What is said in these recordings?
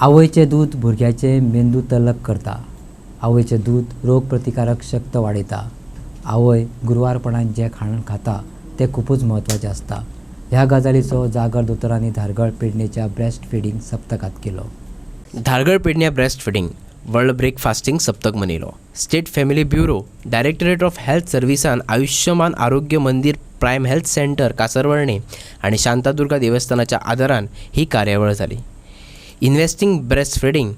आवयचे दूध भुरग्याचे मेंदू तल्लख करता. आवयचे दूध रोगप्रतिकारक शक्त वाडयता. आवय गुरवारपणान जे खाण खाता ते खूपच म्हत्वाचें आसता. ह्या गजालीचो जागर दोतोरांनी धारगळ पेडणेच्या ब्रेस्ट फिडिंग सप्तकात केलो. धारगळ पेडण्या ब्रेस्ट फिडिंग वर्ल्ड ब्रेकफास्टिंग सप्तक मनयलो. State family bureau, directorate of health सर्व्हिसान Ayushman Arogya Mandir prime health centre कासरवळणे आणि शांतादुर्गा देवस्थानाच्या आदारान ही कार्यावळ जाली. Investing breast feeding,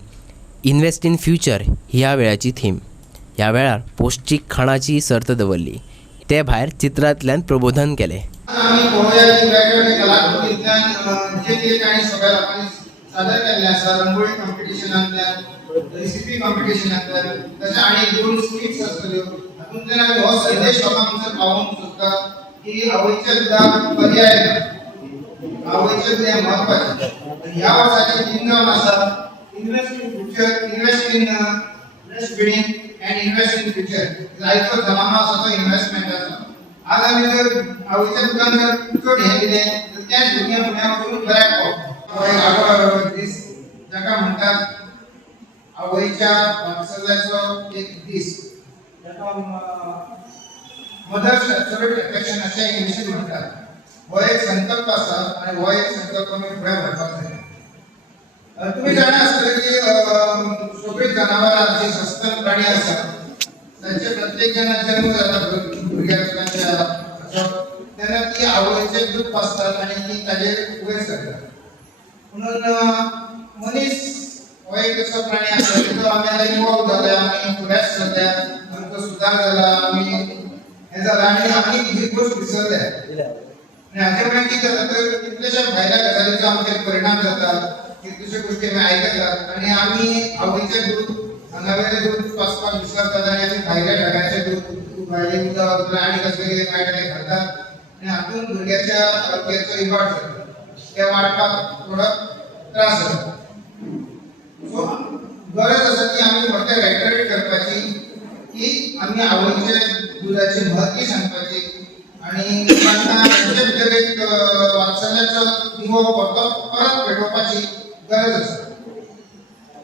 invest in future ही ह्या वेळाची थीम. ह्या वेळार पौश्टीक खाणाची सर्त दवरली. ते भायर चित्रांतल्यान प्रबोधन केलें. आम्ही पळोवया की वेगवेगळे कलाकृतींतल्यान जे तांणी सगळ्या लोकांनी सादर केल्लें आसा. रंगोळी कॉम्पिटिशनांतल्यान, रेसिपी कॉम्पिटिशनांतल्यान, तशें आनी 2 स्किट्स आसतल्यो. हातूंतल्यान आमी हो संदेश लोकांक भितर पावोवंक सोदता की आवयच्या दुधाक पर्याय ना. आवयचें दूद हें म्हत्वाचें. ह्या वर्साचें थीम जावन आसा invest in future, invest in breast feeding and invest in future. लायफचो जमानो आसा तो इन्व्हेस्टमेंट आसा. आज आमी जर आवयच्या दुधान जर चड हें दिलें तर त्याच भुरग्यां फुड्यान वचून बऱ्याक पावता. दीस जाका म्हणटात आवयच्या वात्सल्याचो एक दीस, जाका मदर्स एब्सोल्यूट अफेक्शन अशें इंग्लिशीन म्हणटात. हो एक संकल्प आसा आनी हो एक संकल्प आमी फुडें व्हरपाक जाय. तुम्ही जाणा आसतले की सगळीं जनावरां जी सस्तन प्राणी आसात तांचे प्रत्येक जणांक जन्म जाता भुरग्याक तेन्ना ती आवयचें दूद पाजतात आनी ती ताजेर वयर सरतात. म्हणून मनीस हो एक असो प्राणी आसा तितूंत आमी आतां इवॉल्व जाले, आमी फुडेंच सद्या आमचो सुदार जाला, आमी हें जालां आनी आमी ही गोश्ट विसरल्या. आनी हाचे मागीर कितें जाता तर कितलेशे भायल्या गजालींचो आमचेर परिणाम जाता. कितल्योश्यो गोश्टी आमी आयकतात आनी आमी आवयचें दूद, हांगावेलें दूद पाजपाक विसरतात आनी आमी भायल्या ढगाचें दूद, भायलें उदक आनी कसलें कितें काय कितें खातात आनी हातूंत भुरग्याच्या आरोग्याचो इबाड जाता. ते वाडपाक थोडो त्रास जाता. सो गरज आसा की आमी फक्त रेकमेंड करपाची की आमी आवयच्या दुधाची महत्व सांगपाची आनी तांकां तांचे भितर एक वात्सल्याचो दिवो परत पेटोवपाची गरज आसा.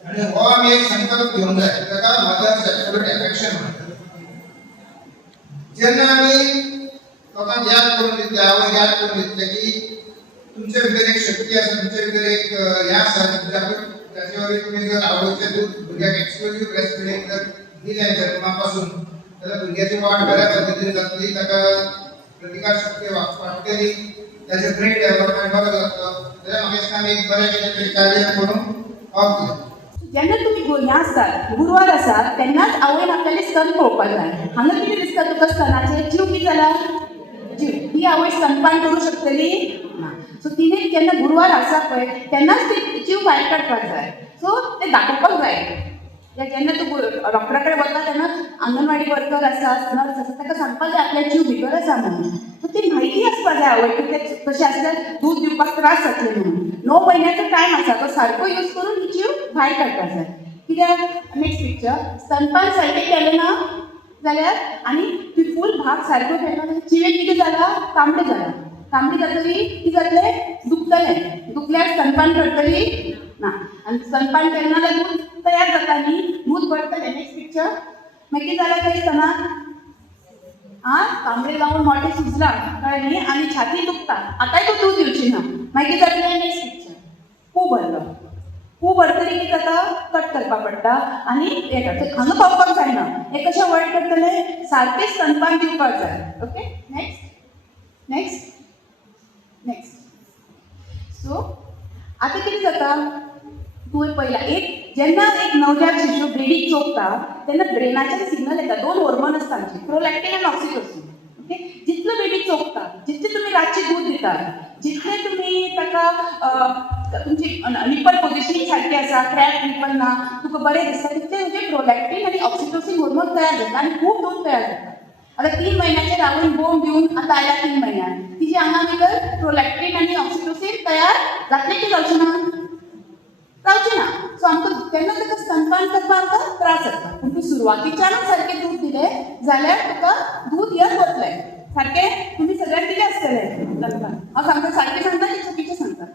आनी हो आमी एक संकल्प घेवंक जाय ताका मदर्स एब्सोल्यूट अफेक्शन म्हणटात. जेन्ना आमी लोकांक याद करून दितले, आवय याद करून दितले की तुमचे भितर एक शक्ती आसा, तुमचे भितर एक हें आसा ताचे वरवीं तुमी जर आवयचें दूद भुरग्याक एक्सक्लुझिव्ह ब्रेस्ट फिडिंग जर दिलें जन्मा पासून जाल्यार भुरग्याची वाड बऱ्या पद्दतीन जातली, ताका प्रतिकार शक्ती वाडटली, ताचें ब्रेन डेव्हलपमेंट बरो जातलो. जाल्यार म्हाका दिसता आमी एक बरें कितें तरी कार्य करूंक पावतले. जेन्ना तुम्ही हें आसतात गुरवार आसात तेन्नाच आवयन आपल्याले स्तन पळोवपाक जाय. हांगा कितें दिसता तुका स्तनाचे जीव कितें जाला? जीव. ही आवय स्तनपान करूं शकतली ना. सो तिने जेन्ना गुरवार आसा पळय तेन्नाच ती जीव भायर काडपाक जाय. सो तें दाखोवपाक जाय. जेन्ना तूं डॉक्टरा कडेन वता तेन्ना अंगणवाडी वर्कर आसा, नर्स आसा ताका सांगपाक जाय आपल्या जीव भितर आसा म्हणून. सो ती म्हायती आसपाक जाय आवयक की तशें आसल्यार दूध दिवपाक त्रास जातले म्हणून. 9 म्हयन्याचो टायम आसा तो सारको यूज करून ही जीव भायर काडपाक जाय. कित्याक नेक्स्ट पिक्चर स्तनपान सारकें केलें ना जाल्यार आनी ती फूल भाग सारको केलो ना जिवेक कितें जाला? तांबडें जाला. तांबडी जातली कितें जातलें? दुखतलें. दुखल्यार स्तनपान करतली ना. आनी स्तनपान केन्ना जाल्यार दूध तयार जाता न्ही, दूध भरतलें. नेक्स्ट पिक्चर मागीर कितें जालें काही स्तनाक तांबडे जावन मोठे सुजला कळ्ळें न्ही आनी छाती दुखता. आतांय तो दूध दिवची ना. मागीर जातलें नेक्स्ट पिक्चर खूब भरलो. खूब भरतरी कितें जाता? कट करपाक पडटा आनी हें करता. हांगा पावपाक जायना. हें कशें अवॉयड करतलें? सारकें स्तनपान दिवपाक जाय. Okay next next next. So आतां कितें जाता? तुवें पळयलां एक जेन्ना एक नवजात शिशू बेडीक चोपता तेन्ना ब्रेनाचे सिग्नल येता. 2 हॉर्मोन आसता आमचे, प्रोलॅक्टीन आनी ऑक्सिटोसिन. ओके जितलो बेबीक चोपता, जितलें तुमी रातची दूध दितात, जितलें तुमी ताका तुमची निप्पल पोझिशनिंग सारकी आसा, क्रॅक निप्पल ना, तुका बरें दिसता तितलें तुजें प्रोलॅक्टीन आनी ऑक्सिटोसिन हॉर्मोन तयार जाता आनी खूब दूध तयार जाता. आतां 3 म्हयन्याचेर आवयन बोन दिवन आतां आयल्या 3 म्हयन्यान तिजे आंगा भितर प्रोलॅक्टीन आनी ऑक्सिटोसिन तयार जातलें की जावचें ना? जावचें ना. सो आमकां तेन्ना ताका स्तनपान करपाक आमकां त्रास जाता. पूण तूं सुरवातीच्यानच सारकें दूध दिलें जाल्यार तुका दूध येत वतलें. सारकें तुमी सगळ्यांक दिलें आसतलें स्तनपान. हांव सांगता सारकें सांगता की चुकीचें सांगता?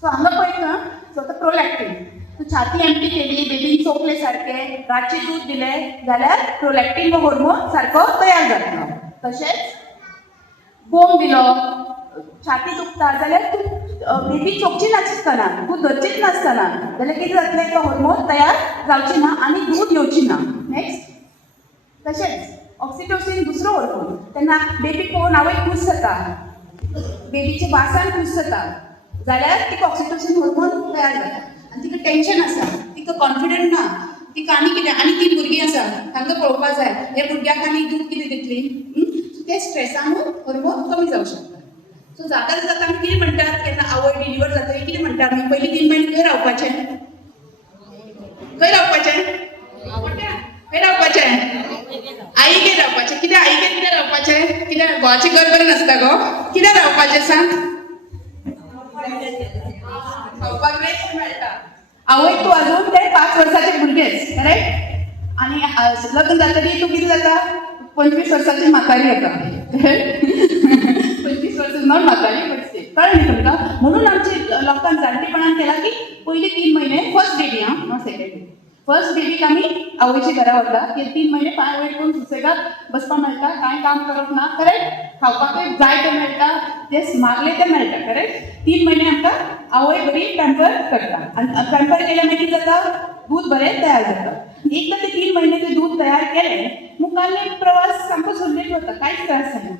सो हांगा पळयता प्रोलॅक्टीन. तू छाती एम्प्टी केली, बेबीन चोपले सारखे, रातचे दूध दिले जाल्यार प्रोलॅक्टीन हो हार्मोन सारको तयार जातलो. तशेंच बोम दिलो, छाती दुखता जाल्यार तूं बेबी चोपची नासतना, तूं धरचीच नासतना जाल्यार कितें जातलें, तो हार्मोन तयार जावची ना आनी दूध येवची ना. नेक्स्ट तशेंच ऑक्सिटोसिन दुसरो हार्मोन. तेन्ना बेबी पळोवन आवय खूश जाता, बेबीचे वासान खूश जाता जाल्यार तिका ऑक्सिटोसिन हार्मोन तयार जाता. आनी तिका टेन्शन आसा, तिका कॉन्फिडंट ना, तिका आनी कितें, आनी 3 भुरगीं आसा, तांकां पळोवपाक जाय हे भुरग्याक आनी दूध कितें दितली. सो ते स्ट्रेसानूच हार्मोन कमी जावंक शकता. सो जाता जाता आमी कितें म्हणटात, केन्ना आवय डिलिव्हर जातकीर कितें म्हणटा आमी, पयलीं 3 म्हयने खंय रावपाचें, खंय रावपाचें, खंय रावपाचें, आईगेर रावपाचें. कित्याक आईगेर कितें रावपाचें, कित्याक घोवाचें घर बरें नासता गो, कितें रावपाचें सांग, खावपाक रेस्ट मेळटा. आवय तूं अजून ते 5 वर्साचे भुरगेच करेक्ट, आनी लग्न जातकीर तूं कितें जाता, 25 वर्साची म्हातारी जाता. 25 वर्सां नॉट म्हातारी बट स्टील, कळ्ळें न्ही तुमकां. म्हणून आमच्या लोकांक जाणटेपणान केला की पयलीं 3 म्हयने first baby, not second baby, first बेबीक आमी आवयच्या घरा व्हरता की 3 म्हयने पांय वयर करून सुसेगाद बसपाक मेळटा, कांय काम करप ना, करेक्ट. खावपाकय जाय तें मेळटा, जे मागलें तें मेळटा, करेक्ट. 3 म्हयने आमकां आवय बरी पॅम्पर करता आनी पॅम्पर केल्या मागीर कितें जाता, दूध बरें तयार जाता. एकदां ते 3 म्हयने तें दूध तयार केलें मुखाल्ले प्रवास सामको सुरळीत वता, कांयच त्रास जायना.